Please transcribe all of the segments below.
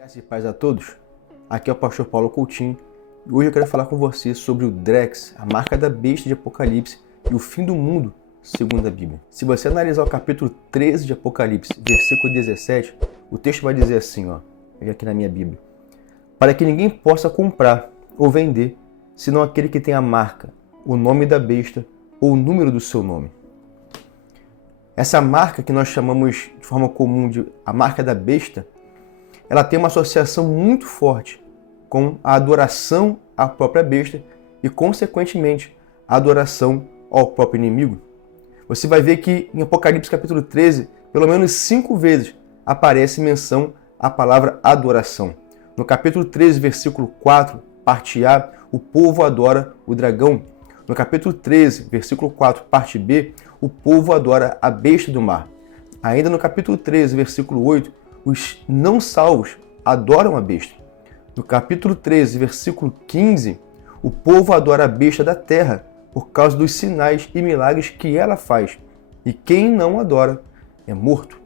Graças e paz a todos, aqui é o pastor Paulo Coutinho e hoje eu quero falar com você sobre o Drex, a marca da besta de Apocalipse e o fim do mundo, segundo a Bíblia. Se você analisar o capítulo 13 de Apocalipse, versículo 17, o texto vai dizer assim, olha aqui na minha Bíblia: para que ninguém possa comprar ou vender, senão aquele que tem a marca, o nome da besta ou o número do seu nome. Essa marca que nós chamamos de forma comum de a marca da besta, ela tem uma associação muito forte com a adoração à própria besta e, consequentemente, a adoração ao próprio inimigo. Você vai ver que em Apocalipse capítulo 13, pelo menos 5 vezes aparece menção à palavra adoração. No capítulo 13, versículo 4, parte A, o povo adora o dragão. No capítulo 13, versículo 4, parte B, o povo adora a besta do mar. Ainda no capítulo 13, versículo 8, os não salvos adoram a besta. No capítulo 13, versículo 15, o povo adora a besta da terra por causa dos sinais e milagres que ela faz. E quem não adora é morto.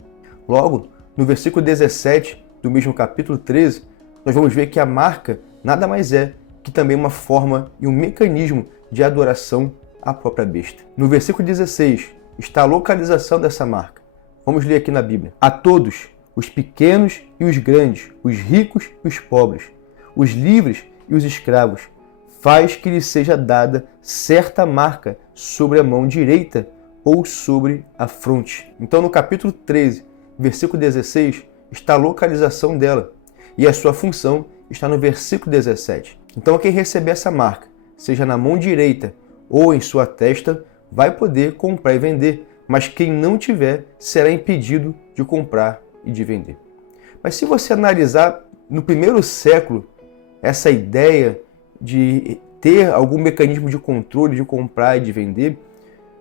Logo, no versículo 17 do mesmo capítulo 13, nós vamos ver que a marca nada mais é que também uma forma e um mecanismo de adoração à própria besta. No versículo 16 está a localização dessa marca. Vamos ler aqui na Bíblia. A todos, os pequenos e os grandes, os ricos e os pobres, os livres e os escravos, faz que lhe seja dada certa marca sobre a mão direita ou sobre a fronte. Então, no capítulo 13, versículo 16, está a localização dela, e a sua função está no versículo 17. Então, quem receber essa marca, seja na mão direita ou em sua testa, vai poder comprar e vender, mas quem não tiver será impedido de comprar e de vender. Mas se você analisar no primeiro século essa ideia de ter algum mecanismo de controle de comprar e de vender,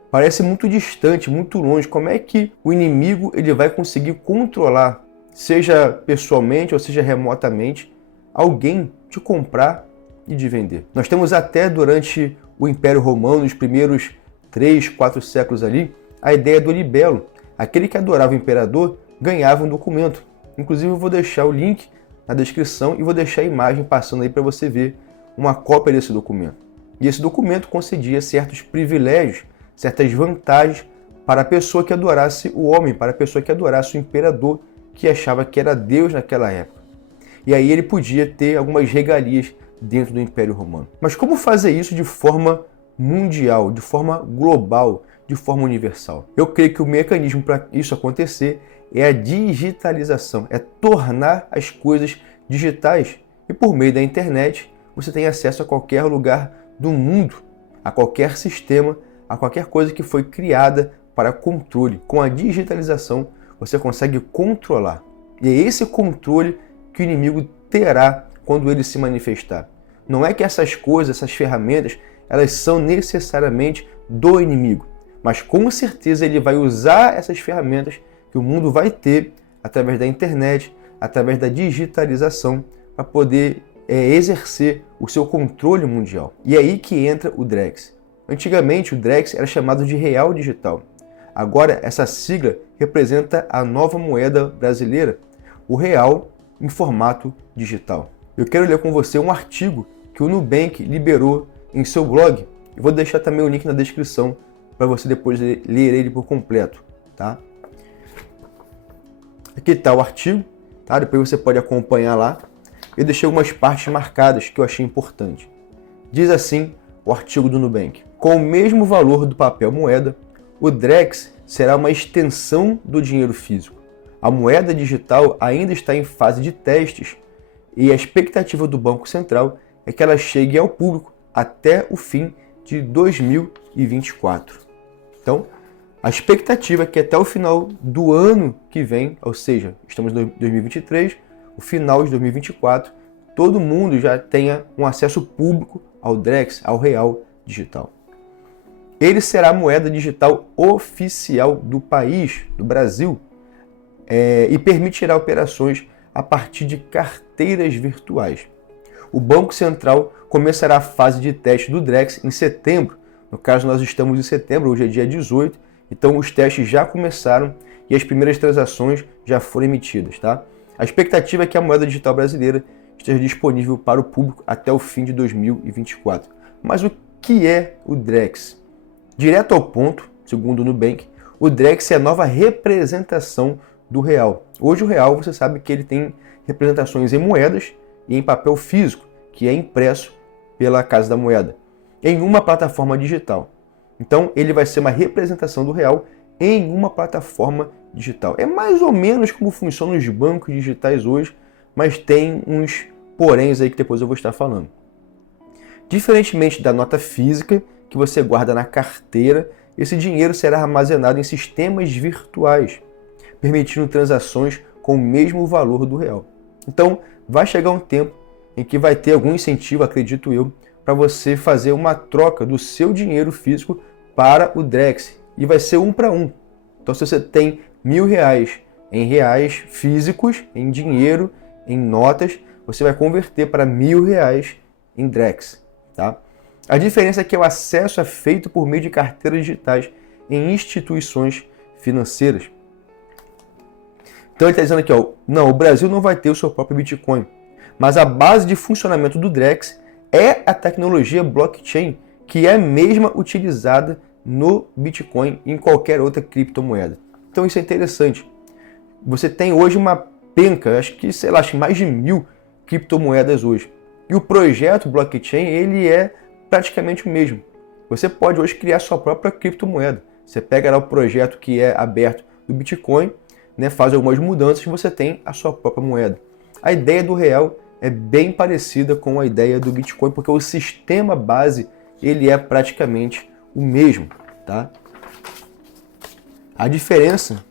parece muito distante, muito longe. Como é que o inimigo ele vai conseguir controlar, seja pessoalmente ou seja remotamente, alguém de comprar e de vender? Nós temos até durante o Império Romano, nos primeiros 3, 4 séculos ali, a ideia do libelo. Aquele que adorava o imperador ganhava um documento. Inclusive eu vou deixar o link na descrição e vou deixar a imagem passando aí para você ver uma cópia desse documento. E esse documento concedia certos privilégios, certas vantagens para a pessoa que adorasse o homem, para a pessoa que adorasse o imperador, que achava que era Deus naquela época. E aí ele podia ter algumas regalias dentro do Império Romano. Mas como fazer isso de forma mundial, de forma global, de forma universal? Eu creio que o mecanismo para isso acontecer é a digitalização, é tornar as coisas digitais. E por meio da internet, você tem acesso a qualquer lugar do mundo, a qualquer sistema, a qualquer coisa que foi criada para controle. Com a digitalização, você consegue controlar. E é esse controle que o inimigo terá quando ele se manifestar. Não é que essas coisas, essas ferramentas, elas são necessariamente do inimigo, mas com certeza ele vai usar essas ferramentas que o mundo vai ter através da internet, através da digitalização, para poder exercer o seu controle mundial. E é aí que entra o Drex. Antigamente o Drex era chamado de Real Digital. Agora essa sigla representa a nova moeda brasileira, o Real em formato digital. Eu quero ler com você um artigo que o Nubank liberou em seu blog. Eu vou deixar também o link na descrição para você depois ler ele por completo, tá? Aqui está o artigo, tá? Depois você pode acompanhar lá. Eu deixei algumas partes marcadas que eu achei importante. Diz assim o artigo do Nubank: com o mesmo valor do papel moeda, o Drex será uma extensão do dinheiro físico. A moeda digital ainda está em fase de testes e a expectativa do Banco Central é que ela chegue ao público até o fim de 2024. Então, a expectativa é que até o final do ano que vem, ou seja, estamos em 2023, o final de 2024, todo mundo já tenha um acesso público ao Drex, ao Real Digital. Ele será a moeda digital oficial do país, do Brasil, e permitirá operações a partir de carteiras virtuais. O Banco Central começará a fase de teste do Drex em setembro. No caso, nós estamos em setembro, hoje é dia 18, então os testes já começaram e as primeiras transações já foram emitidas, tá? A expectativa é que a moeda digital brasileira esteja disponível para o público até o fim de 2024. Mas o que é o Drex? Direto ao ponto, segundo o Nubank, o Drex é a nova representação do real. Hoje o real, você sabe que ele tem representações em moedas e em papel físico, que é impresso pela Casa da Moeda, em uma plataforma digital. Então ele vai ser uma representação do real em uma plataforma digital. É mais ou menos como funcionam os bancos digitais hoje, mas tem uns poréns aí que depois eu vou estar falando. Diferentemente da nota física, que você guarda na carteira, esse dinheiro será armazenado em sistemas virtuais, permitindo transações com o mesmo valor do real. Então, vai chegar um tempo em que vai ter algum incentivo, acredito eu, para você fazer uma troca do seu dinheiro físico para o Drex. E vai ser 1 para 1. Então, se você tem R$1.000 em reais físicos, em dinheiro, em notas, você vai converter para R$1.000 em Drex. Tá? A diferença é que o acesso é feito por meio de carteiras digitais em instituições financeiras. Então ele está dizendo aqui, ó, não, o Brasil não vai ter o seu próprio Bitcoin, mas a base de funcionamento do Drex é a tecnologia blockchain, que é a mesma utilizada no Bitcoin e em qualquer outra criptomoeda. Então isso é interessante. Você tem hoje uma penca, acho que mais de 1.000 criptomoedas hoje. E o projeto blockchain, ele é praticamente o mesmo. Você pode hoje criar sua própria criptomoeda. Você pega lá o projeto que é aberto do Bitcoin, né, faz algumas mudanças e você tem a sua própria moeda. A ideia do real é bem parecida com a ideia do Bitcoin, porque o sistema base ele é praticamente o mesmo. Tá? A diferença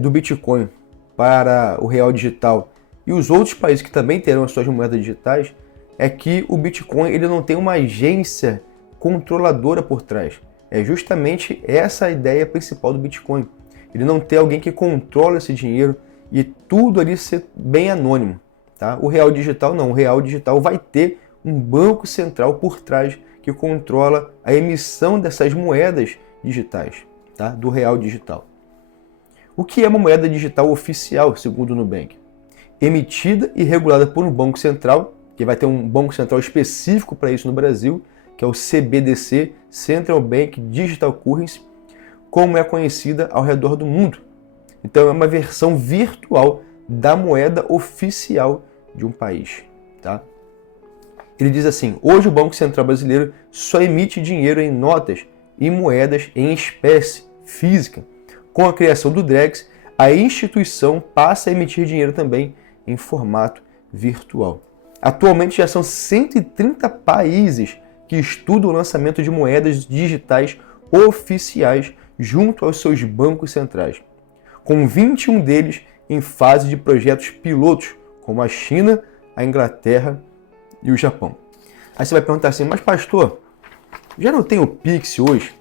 do Bitcoin para o real digital e os outros países que também terão as suas moedas digitais é que o Bitcoin ele não tem uma agência controladora por trás. É justamente essa a ideia principal do Bitcoin. Ele não tem alguém que controla esse dinheiro e tudo ali ser bem anônimo. Tá? O real digital não. O real digital vai ter um banco central por trás que controla a emissão dessas moedas digitais, tá? Do real digital. O que é uma moeda digital oficial, segundo o Nubank? Emitida e regulada por um banco central, que vai ter um banco central específico para isso no Brasil, que é o CBDC, Central Bank Digital Currency, como é conhecida ao redor do mundo. Então é uma versão virtual da moeda oficial de um país. Tá? Ele diz assim, hoje o Banco Central Brasileiro só emite dinheiro em notas e moedas em espécie física. Com a criação do Drex, a instituição passa a emitir dinheiro também em formato virtual. Atualmente já são 130 países que estudam o lançamento de moedas digitais oficiais junto aos seus bancos centrais, com 21 deles em fase de projetos pilotos, como a China, a Inglaterra e o Japão. Aí você vai perguntar assim, mas pastor, já não tem o Pix hoje?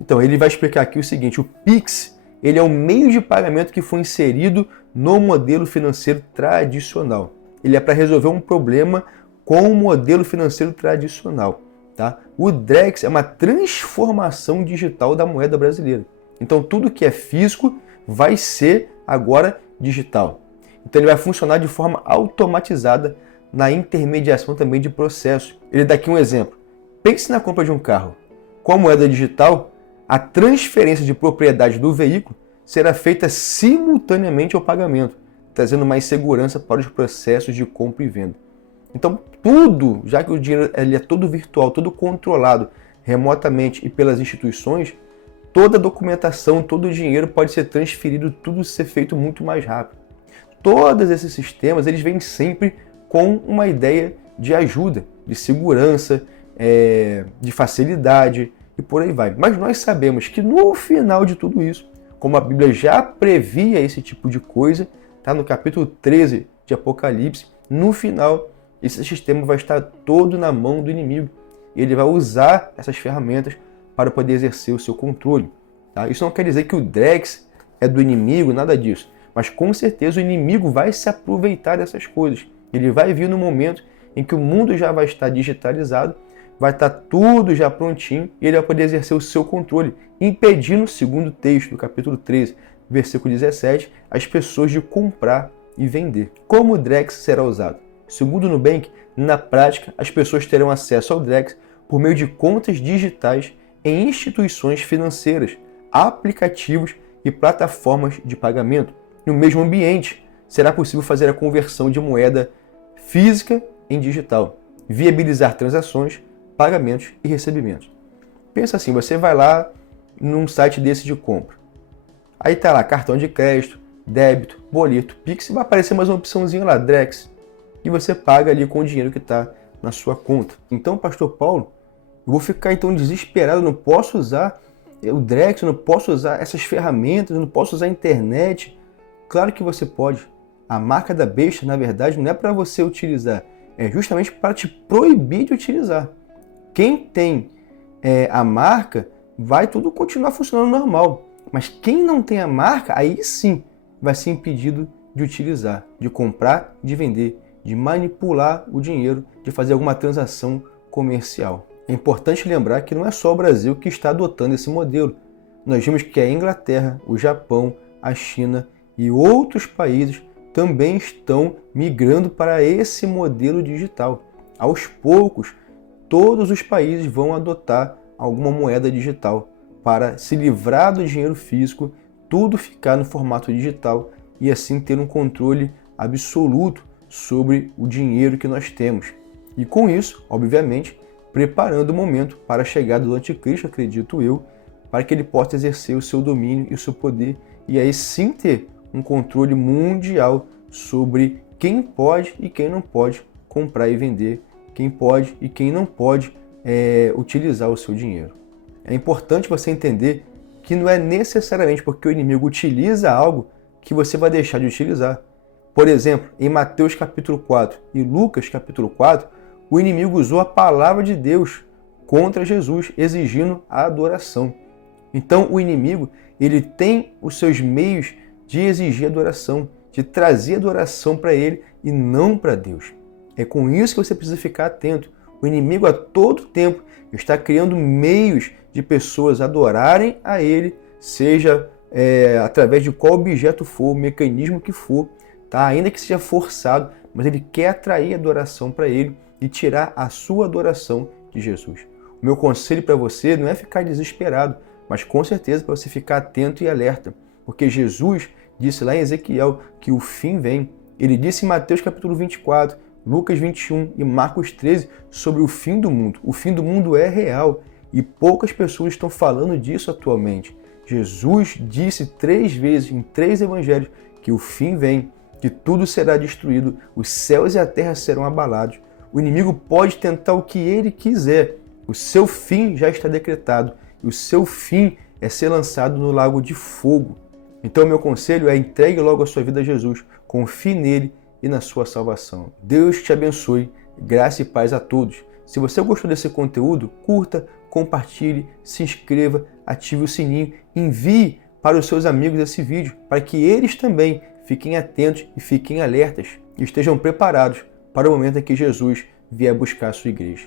Então ele vai explicar aqui o seguinte, o Pix ele é o meio de pagamento que foi inserido no modelo financeiro tradicional. Ele é para resolver um problema com o modelo financeiro tradicional. Tá? O Drex é uma transformação digital da moeda brasileira. Então tudo que é físico vai ser agora digital. Então ele vai funcionar de forma automatizada na intermediação também de processos. Ele dá aqui um exemplo. Pense na compra de um carro. Com a moeda digital, a transferência de propriedade do veículo será feita simultaneamente ao pagamento, trazendo mais segurança para os processos de compra e venda. Então, tudo, já que o dinheiro ele é todo virtual, todo controlado remotamente e pelas instituições, toda a documentação, todo o dinheiro pode ser transferido, tudo ser feito muito mais rápido. Todos esses sistemas, eles vêm sempre com uma ideia de ajuda, de segurança, de facilidade e por aí vai. Mas nós sabemos que no final de tudo isso, como a Bíblia já previa esse tipo de coisa, tá no capítulo 13 de Apocalipse, no final esse sistema vai estar todo na mão do inimigo. Ele vai usar essas ferramentas para poder exercer o seu controle. Tá? Isso não quer dizer que o Drex é do inimigo, nada disso. Mas com certeza o inimigo vai se aproveitar dessas coisas. Ele vai vir no momento em que o mundo já vai estar digitalizado, vai estar tudo já prontinho e ele vai poder exercer o seu controle, impedindo, segundo o texto do capítulo 13, versículo 17, as pessoas de comprar e vender. Como o Drex será usado? Segundo o Nubank, na prática, as pessoas terão acesso ao Drex por meio de contas digitais em instituições financeiras, aplicativos e plataformas de pagamento. No mesmo ambiente, será possível fazer a conversão de moeda física em digital, viabilizar transações, pagamentos e recebimentos. Pensa assim, você vai lá num site desse de compra. Aí está lá cartão de crédito, débito, boleto, Pix, e vai aparecer mais uma opçãozinha lá, Drex. E você paga ali com o dinheiro que está na sua conta. Então, Pastor Paulo, eu vou ficar então desesperado, eu não posso usar o Drex, eu não posso usar essas ferramentas, eu não posso usar a internet. Claro que você pode. A marca da besta, na verdade, não é para você utilizar, é justamente para te proibir de utilizar. Quem tem a marca, vai tudo continuar funcionando normal. Mas quem não tem a marca, aí sim vai ser impedido de utilizar, de comprar, de vender, de manipular o dinheiro, de fazer alguma transação comercial. É importante lembrar que não é só o Brasil que está adotando esse modelo. Nós vimos que a Inglaterra, o Japão, a China e outros países também estão migrando para esse modelo digital. Aos poucos, todos os países vão adotar alguma moeda digital para se livrar do dinheiro físico, tudo ficar no formato digital e assim ter um controle absoluto sobre o dinheiro que nós temos. E com isso, obviamente, preparando o momento para a chegada do anticristo, acredito eu, para que ele possa exercer o seu domínio e o seu poder e aí sim ter um controle mundial sobre quem pode e quem não pode comprar e vender, quem pode e quem não pode utilizar o seu dinheiro. É importante você entender que não é necessariamente porque o inimigo utiliza algo que você vai deixar de utilizar. Por exemplo, em Mateus capítulo 4 e Lucas capítulo 4, o inimigo usou a palavra de Deus contra Jesus, exigindo a adoração. Então o inimigo, ele tem os seus meios de exigir adoração, de trazer adoração para ele e não para Deus. É com isso que você precisa ficar atento. O inimigo a todo tempo está criando meios de pessoas adorarem a ele, seja através de qual objeto for, mecanismo que for, tá? Ainda que seja forçado, mas ele quer atrair adoração para ele e tirar a sua adoração de Jesus. O meu conselho para você não é ficar desesperado, mas com certeza para você ficar atento e alerta, porque Jesus disse lá em Ezequiel que o fim vem. Ele disse em Mateus capítulo 24, Lucas 21 e Marcos 13 sobre o fim do mundo. O fim do mundo é real e poucas pessoas estão falando disso atualmente. Jesus disse 3 vezes em 3 evangelhos que o fim vem, que tudo será destruído, os céus e a terra serão abalados. O inimigo pode tentar o que ele quiser. O seu fim já está decretado e o seu fim é ser lançado no lago de fogo. Então, meu conselho é entregue logo a sua vida a Jesus, confie nele e na sua salvação. Deus te abençoe, graça e paz a todos. Se você gostou desse conteúdo, curta, compartilhe, se inscreva, ative o sininho, envie para os seus amigos esse vídeo, para que eles também fiquem atentos e fiquem alertas e estejam preparados para o momento em que Jesus vier buscar a sua igreja.